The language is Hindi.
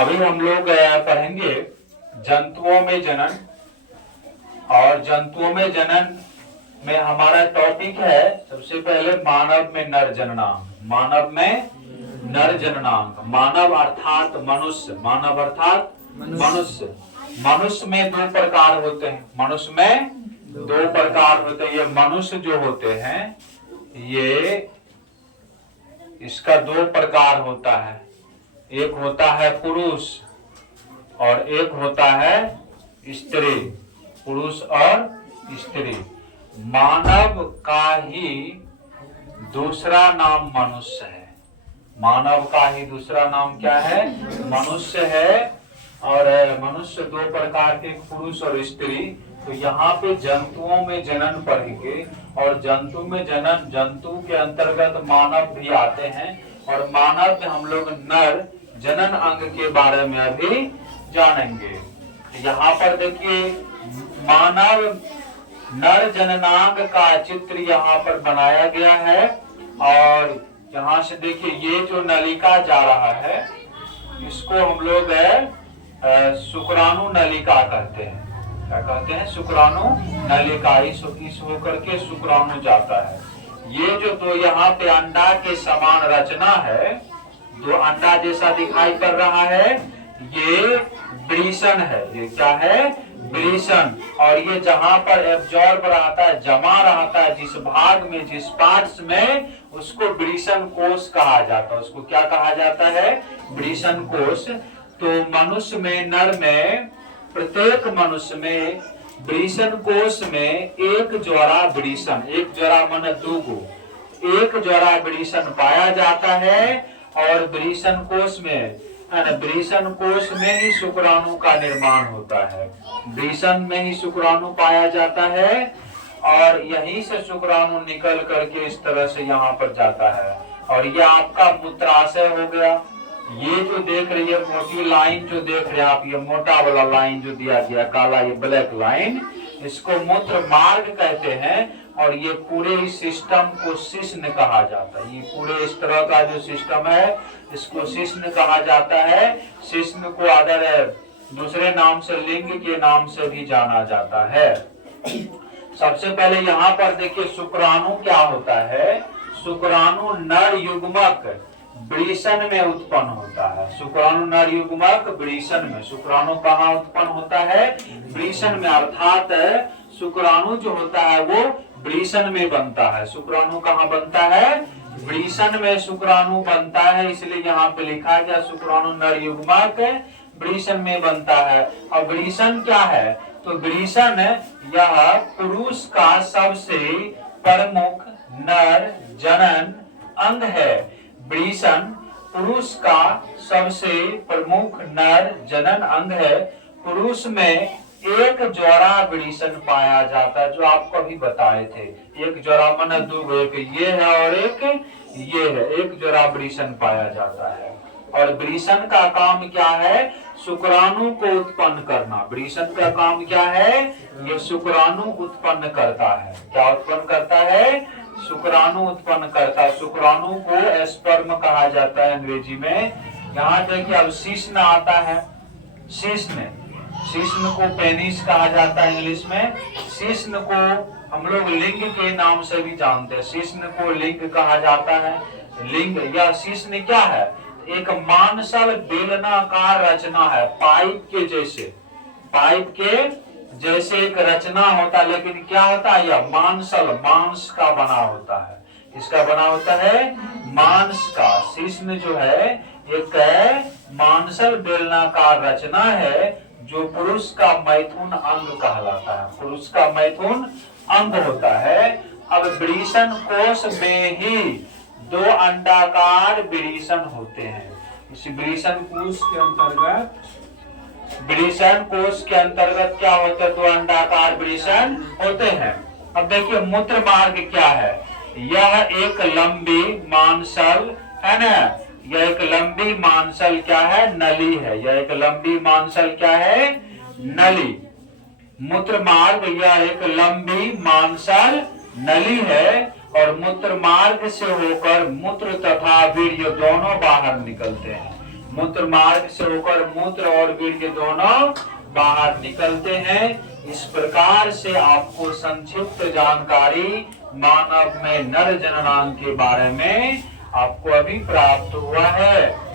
अभी हम लोग पढ़ेंगे जंतुओं में जनन। और जंतुओं में जनन में हमारा टॉपिक है सबसे पहले मानव में नर जननांग। मानव में नर जननांग, मानव अर्थात मनुष्य, मानव अर्थात मनुष्य। मनुष्य में दो प्रकार होते हैं, मनुष्य में दो प्रकार होते हैं। ये मनुष्य जो होते हैं ये इसका दो प्रकार होता है, एक होता है पुरुष और एक होता है स्त्री। पुरुष और स्त्री। मानव का ही दूसरा नाम मनुष्य है। मानव का ही दूसरा नाम क्या है? मनुष्य है। और मनुष्य दो प्रकार के, पुरुष और स्त्री। तो यहाँ पे जंतुओं में जनन पढ़ेंगे और जंतु में जनन, जंतु के अंतर्गत मानव भी आते हैं और मानव में हम लोग नर जनन अंग के बारे में अभी जानेंगे। यहाँ पर देखिए मानव नर जननांग का चित्र यहाँ पर बनाया गया है। और यहाँ से देखिए ये जो नलिका जा रहा है इसको हम लोग शुक्राणु नलिका कहते हैं। क्या कहते हैं? शुक्राणु नलिका। इस होकर के शुक्राणु जाता है। ये जो दो यहाँ पे अंडा के समान रचना है, जो अंडा जैसा दिखाई पड़ रहा है, ये वृषण है। ये क्या है? वृषण। और ये जहाँ पर एब्जॉर्ब रहता है, जमा रहता है जिस भाग में, जिस पार्ट्स में, उसको वृषण कोश कहा जाता है। उसको क्या कहा जाता है? वृषण कोश। तो मनुष्य में, नर में, प्रत्येक मनुष्य में वृषण कोश में एक जोड़ा वृषण, एक जोड़ा मन दूगो, एक जोड़ा वृषण पाया जाता है। और वृषण कोश में, वृषण कोश में ही शुक्राणु का निर्माण होता है। वृषण में ही शुक्राणु पाया जाता है और यहीं से शुक्राणु निकल करके इस तरह से यहाँ पर जाता है। और यह आपका मूत्राशय हो गया। ये जो देख रही है मोटी लाइन जो देख रहे हैं आप, ये मोटा वाला लाइन जो दिया गया काला, ये ब्लैक लाइन, इसको मूत्र मार्ग कहते हैं। और ये पूरे इस सिस्टम को शिश्न कहा जाता है। ये पूरे इस तरह का जो सिस्टम है इसको शिश्न कहा जाता है। शिश्न को अदर दूसरे नाम से, लिंग के नाम से भी जाना जाता है। सबसे पहले यहाँ पर देखिए शुक्राणु क्या होता है। शुक्राणु नर युग्मक वृषण में उत्पन्न होता है। शुक्राणु नर युग्मक वृषण में। शुक्राणु कहाँ उत्पन्न होता है? वृषण में। अर्थात शुक्राणु जो होता है वो वृषण में बनता है। शुक्राणु कहाँ बनता है? वृषण में शुक्राणु बनता है। इसलिए यहाँ पे लिखा गया शुक्राणु नर युग्मक वृषण में बनता है। और वृषण क्या है? तो वृषण यह पुरुष का सबसे प्रमुख नर जनन अंग है। वृषण पुरुष का सबसे प्रमुख नर जनन अंग है। पुरुष में एक जोड़ा वृषण पाया जाता है, जो आपको अभी बताए थे। एक जोड़ा मन दो, एक ये है और एक ये है, एक जोड़ा वृषण पाया जाता है। और वृषण का काम क्या है? शुक्राणु को उत्पन्न करना। वृषण का काम क्या है? ये शुक्राणु उत्पन्न करता है। क्या उत्पन्न करता है? शुक्राणु उत्पन्न करता है। शुक्राणु को स्पर्म कहा जाता है अंग्रेजी में। यहाँ देखिए अब शिश्न आता है। शिश्न, शिश्न को पेनिस कहा जाता है इंग्लिश में। शिश्न को हम लोग लिंग के नाम से भी जानते हैं। शिश्न को लिंग कहा जाता है। लिंग या शिश्न क्या है? एक मांसल बेलनाकार रचना है, पाइप के जैसे। पाइप के जैसे एक रचना होता है, लेकिन क्या होता है? यह मांसल, मांस का बना होता है। किसका बना होता है? मांस का। शिश्न जो है एक मांसल बेलनाकार रचना है जो पुरुष का मैथुन अंग कहलाता है। पुरुष का मैथुन अंग होता है। अब वृषण कोश में ही दो अंडाकार वृषण होते हैं। इस वृषण कोश के अंतर्गत, वृषण कोश के अंतर्गत क्या होते हैं? दो अंडाकार वृषण होते हैं। अब देखिए मूत्र मार्ग क्या है? यह एक लंबी मांसल है ना, यह एक लंबी मांसल क्या है? नली है। यह एक लंबी मांसल क्या है? नली। मूत्र मार्ग यह एक लंबी मांसल नली है और मूत्र मार्ग से होकर मूत्र तथा वीर्य दोनों बाहर निकलते हैं। मूत्र मार्ग से होकर मूत्र और वीर्य दोनों बाहर निकलते हैं। इस प्रकार से आपको संक्षिप्त जानकारी मानव में नर जननांग के बारे में आपको अभी प्राप्त हुआ है।